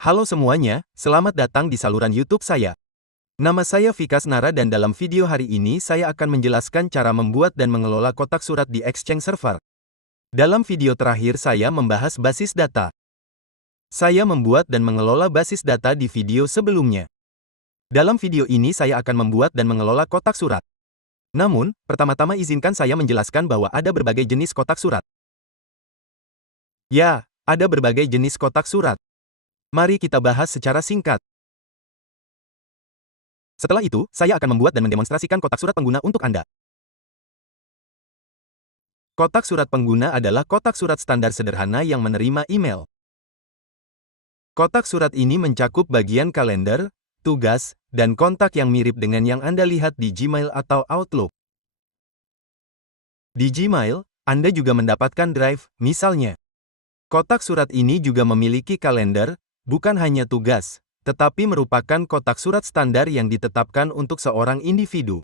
Halo semuanya, selamat datang di saluran YouTube saya. Nama saya Vikas Nara dan dalam video hari ini saya akan menjelaskan cara membuat dan mengelola kotak surat di Exchange Server. Dalam video terakhir saya membahas basis data. Saya membuat dan mengelola basis data di video sebelumnya. Dalam video ini saya akan membuat dan mengelola kotak surat. Namun, pertama-tama izinkan saya menjelaskan bahwa ada berbagai jenis kotak surat. Ya, ada berbagai jenis kotak surat. Mari kita bahas secara singkat. Setelah itu, saya akan membuat dan mendemonstrasikan kotak surat pengguna untuk Anda. Kotak surat pengguna adalah kotak surat standar sederhana yang menerima email. Kotak surat ini mencakup bagian kalender, tugas, dan kontak yang mirip dengan yang Anda lihat di Gmail atau Outlook. Di Gmail, Anda juga mendapatkan Drive, misalnya. Kotak surat ini juga memiliki kalender, bukan hanya tugas, tetapi merupakan kotak surat standar yang ditetapkan untuk seorang individu.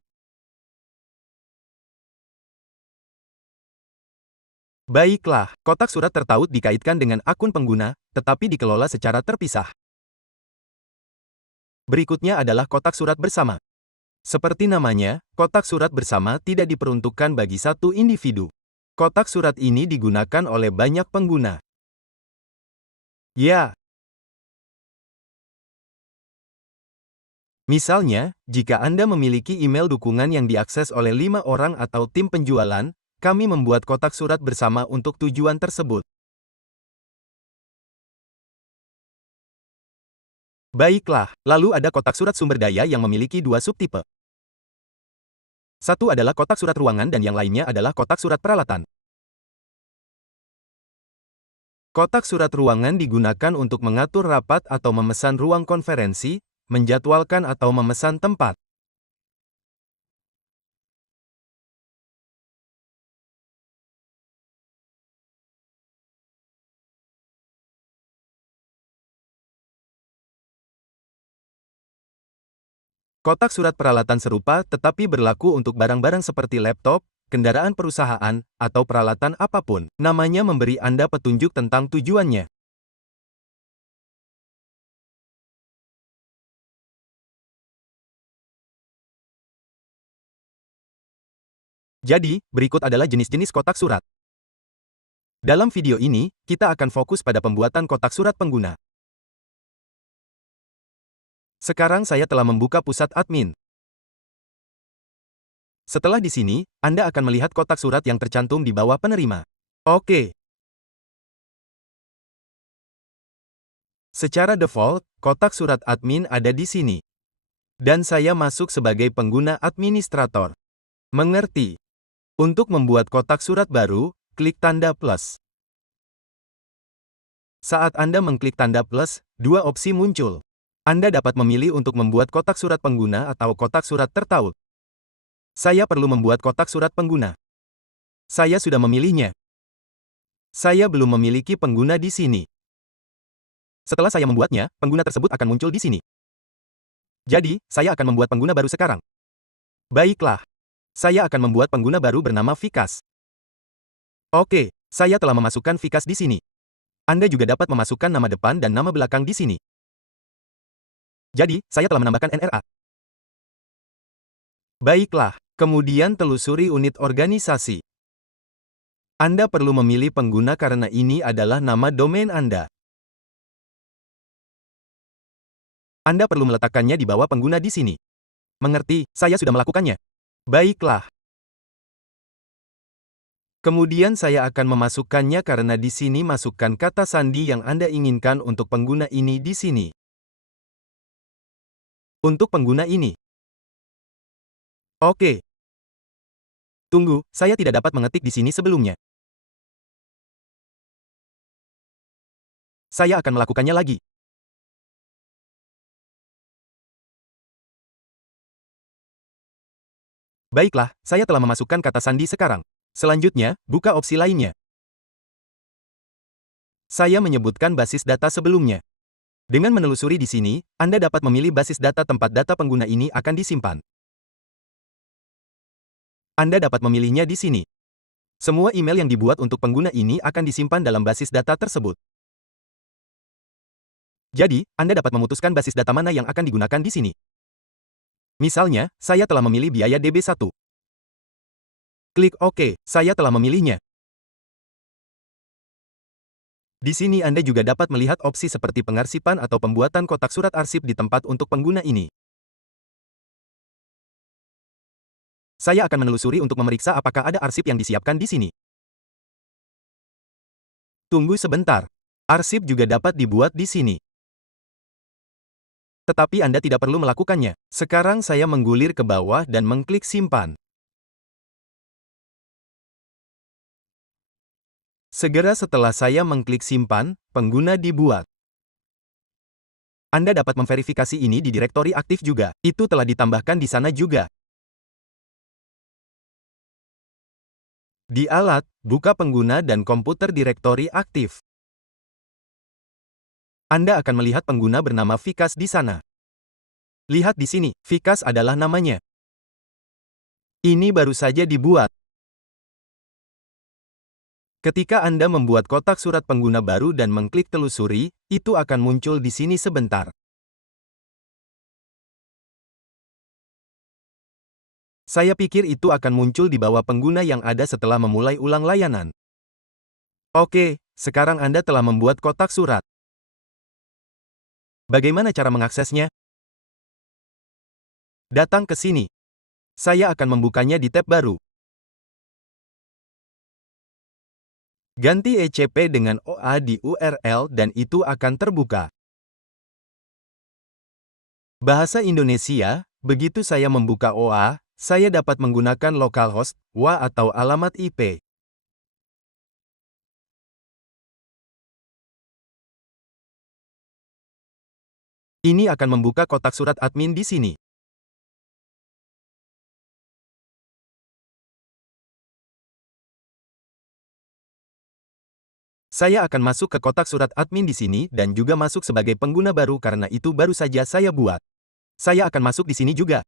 Baiklah, kotak surat tertaut dikaitkan dengan akun pengguna, tetapi dikelola secara terpisah. Berikutnya adalah kotak surat bersama. Seperti namanya, kotak surat bersama tidak diperuntukkan bagi satu individu. Kotak surat ini digunakan oleh banyak pengguna. Ya. Misalnya, jika Anda memiliki email dukungan yang diakses oleh 5 orang atau tim penjualan, kami membuat kotak surat bersama untuk tujuan tersebut. Baiklah, lalu ada kotak surat sumber daya yang memiliki dua subtipe. Satu adalah kotak surat ruangan dan yang lainnya adalah kotak surat peralatan. Kotak surat ruangan digunakan untuk mengatur rapat atau memesan ruang konferensi, menjadwalkan atau memesan tempat. Kotak surat peralatan serupa tetapi berlaku untuk barang-barang seperti laptop, kendaraan perusahaan, atau peralatan apapun. Namanya memberi Anda petunjuk tentang tujuannya. Jadi, berikut adalah jenis-jenis kotak surat. Dalam video ini, kita akan fokus pada pembuatan kotak surat pengguna. Sekarang saya telah membuka pusat admin. Setelah di sini, Anda akan melihat kotak surat yang tercantum di bawah penerima. Oke. Secara default, kotak surat admin ada di sini. Dan saya masuk sebagai pengguna administrator. Mengerti? Untuk membuat kotak surat baru, klik tanda plus. Saat Anda mengklik tanda plus, dua opsi muncul. Anda dapat memilih untuk membuat kotak surat pengguna atau kotak surat tertaut. Saya perlu membuat kotak surat pengguna. Saya sudah memilihnya. Saya belum memiliki pengguna di sini. Setelah saya membuatnya, pengguna tersebut akan muncul di sini. Jadi, saya akan membuat pengguna baru sekarang. Baiklah. Saya akan membuat pengguna baru bernama Vikas. Oke, saya telah memasukkan Vikas di sini. Anda juga dapat memasukkan nama depan dan nama belakang di sini. Jadi, saya telah menambahkan NRA. Baiklah, kemudian telusuri unit organisasi. Anda perlu memilih pengguna karena ini adalah nama domain Anda. Anda perlu meletakkannya di bawah pengguna di sini. Mengerti, saya sudah melakukannya. Baiklah. Kemudian saya akan memasukkannya karena di sini masukkan kata sandi yang Anda inginkan untuk pengguna ini di sini. Untuk pengguna ini. Oke. Tunggu, saya tidak dapat mengetik di sini sebelumnya. Saya akan melakukannya lagi. Baiklah, saya telah memasukkan kata sandi sekarang. Selanjutnya, buka opsi lainnya. Saya menyebutkan basis data sebelumnya. Dengan menelusuri di sini, Anda dapat memilih basis data tempat data pengguna ini akan disimpan. Anda dapat memilihnya di sini. Semua email yang dibuat untuk pengguna ini akan disimpan dalam basis data tersebut. Jadi, Anda dapat memutuskan basis data mana yang akan digunakan di sini. Misalnya, saya telah memilih biaya DB1. Klik OK, saya telah memilihnya. Di sini Anda juga dapat melihat opsi seperti pengarsipan atau pembuatan kotak surat arsip di tempat untuk pengguna ini. Saya akan menelusuri untuk memeriksa apakah ada arsip yang disiapkan di sini. Tunggu sebentar. Arsip juga dapat dibuat di sini. Tetapi Anda tidak perlu melakukannya. Sekarang saya menggulir ke bawah dan mengklik simpan. Segera setelah saya mengklik simpan, pengguna dibuat. Anda dapat memverifikasi ini di direktori aktif juga. Itu telah ditambahkan di sana juga. Di alat, buka pengguna dan komputer direktori aktif. Anda akan melihat pengguna bernama Vikas di sana. Lihat di sini, Vikas adalah namanya. Ini baru saja dibuat. Ketika Anda membuat kotak surat pengguna baru dan mengklik telusuri, itu akan muncul di sini sebentar. Saya pikir itu akan muncul di bawah pengguna yang ada setelah memulai ulang layanan. Oke, sekarang Anda telah membuat kotak surat. Bagaimana cara mengaksesnya? Datang ke sini. Saya akan membukanya di tab baru. Ganti ECP dengan OA di URL dan itu akan terbuka. Bahasa Indonesia, begitu saya membuka OA, saya dapat menggunakan localhost, WA atau alamat IP. Ini akan membuka kotak surat admin di sini. Saya akan masuk ke kotak surat admin di sini dan juga masuk sebagai pengguna baru karena itu baru saja saya buat. Saya akan masuk di sini juga.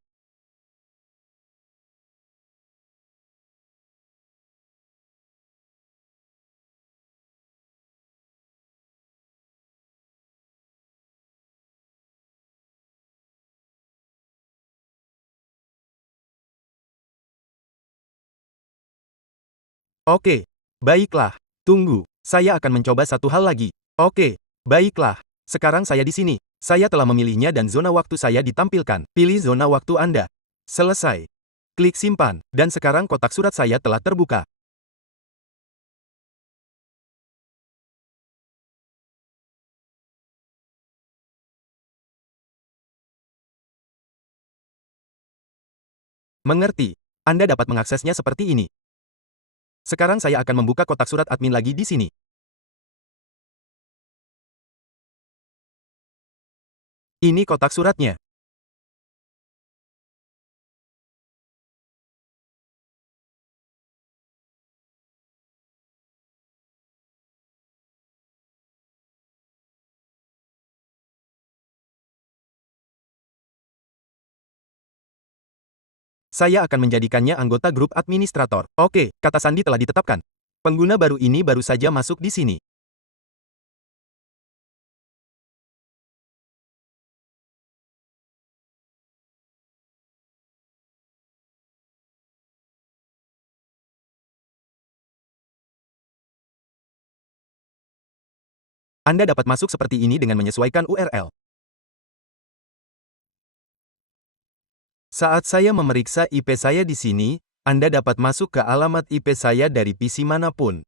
Oke, baiklah. Tunggu, saya akan mencoba satu hal lagi. Oke, baiklah. Sekarang saya di sini. Saya telah memilihnya dan zona waktu saya ditampilkan. Pilih zona waktu Anda. Selesai. Klik simpan, dan sekarang kotak surat saya telah terbuka. Mengerti. Anda dapat mengaksesnya seperti ini. Sekarang saya akan membuka kotak surat admin lagi di sini. Ini kotak suratnya. Saya akan menjadikannya anggota grup administrator. Oke, kata sandi telah ditetapkan. Pengguna baru ini baru saja masuk di sini. Anda dapat masuk seperti ini dengan menyesuaikan URL. Saat saya memeriksa IP saya di sini, Anda dapat masuk ke alamat IP saya dari PC manapun.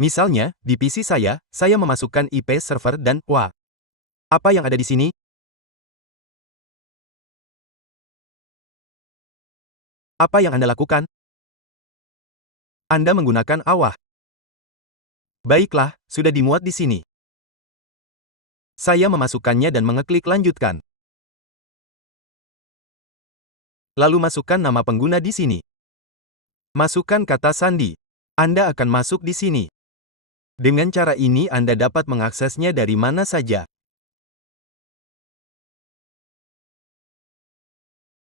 Misalnya, di PC saya memasukkan IP server dan WA. Apa yang ada di sini? Apa yang Anda lakukan? Anda menggunakan AWA. Baiklah, sudah dimuat di sini. Saya memasukkannya dan mengeklik lanjutkan. Lalu masukkan nama pengguna di sini. Masukkan kata sandi. Anda akan masuk di sini. Dengan cara ini Anda dapat mengaksesnya dari mana saja.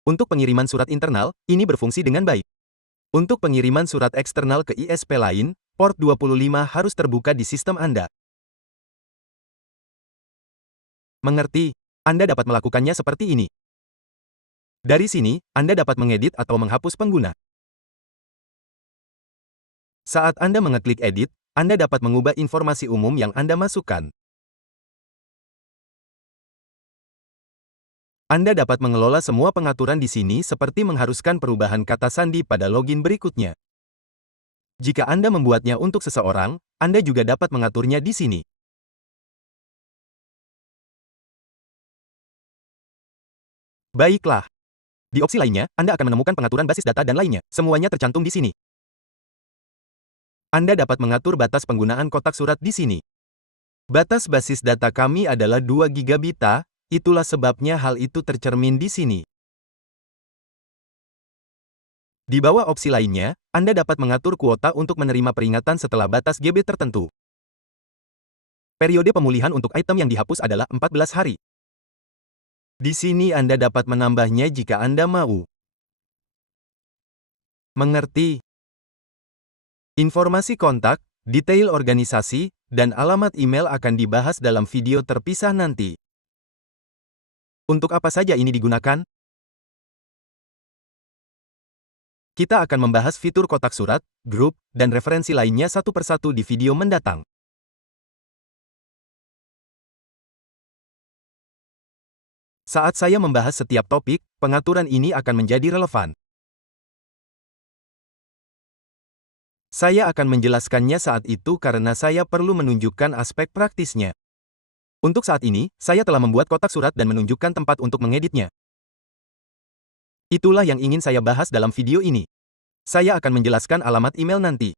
Untuk pengiriman surat internal, ini berfungsi dengan baik. Untuk pengiriman surat eksternal ke ISP lain, port 25 harus terbuka di sistem Anda. Mengerti? Anda dapat melakukannya seperti ini. Dari sini, Anda dapat mengedit atau menghapus pengguna. Saat Anda mengeklik edit, Anda dapat mengubah informasi umum yang Anda masukkan. Anda dapat mengelola semua pengaturan di sini seperti mengharuskan perubahan kata sandi pada login berikutnya. Jika Anda membuatnya untuk seseorang, Anda juga dapat mengaturnya di sini. Baiklah. Di opsi lainnya, Anda akan menemukan pengaturan basis data dan lainnya. Semuanya tercantum di sini. Anda dapat mengatur batas penggunaan kotak surat di sini. Batas basis data kami adalah 2 gigabita, itulah sebabnya hal itu tercermin di sini. Di bawah opsi lainnya, Anda dapat mengatur kuota untuk menerima peringatan setelah batas GB tertentu. Periode pemulihan untuk item yang dihapus adalah 14 hari. Di sini Anda dapat menambahnya jika Anda mau. Mengerti? Informasi kontak, detail organisasi, dan alamat email akan dibahas dalam video terpisah nanti. Untuk apa saja ini digunakan? Kita akan membahas fitur kotak surat, grup, dan referensi lainnya satu persatu di video mendatang. Saat saya membahas setiap topik, pengaturan ini akan menjadi relevan. Saya akan menjelaskannya saat itu karena saya perlu menunjukkan aspek praktisnya. Untuk saat ini, saya telah membuat kotak surat dan menunjukkan tempat untuk mengeditnya. Itulah yang ingin saya bahas dalam video ini. Saya akan menjelaskan alamat email nanti.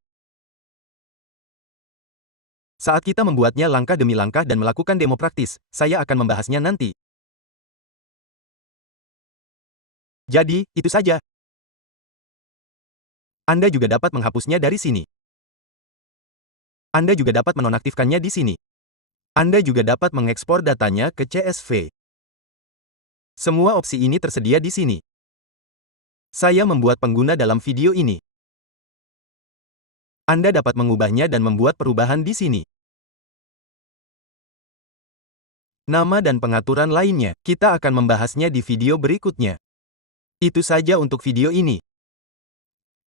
Saat kita membuatnya langkah demi langkah dan melakukan demo praktis, saya akan membahasnya nanti. Jadi, itu saja. Anda juga dapat menghapusnya dari sini. Anda juga dapat menonaktifkannya di sini. Anda juga dapat mengekspor datanya ke CSV. Semua opsi ini tersedia di sini. Saya membuat pengguna dalam video ini. Anda dapat mengubahnya dan membuat perubahan di sini. Nama dan pengaturan lainnya, kita akan membahasnya di video berikutnya. Itu saja untuk video ini.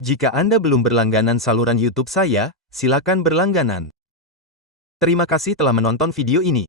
Jika Anda belum berlangganan saluran YouTube saya, silakan berlangganan. Terima kasih telah menonton video ini.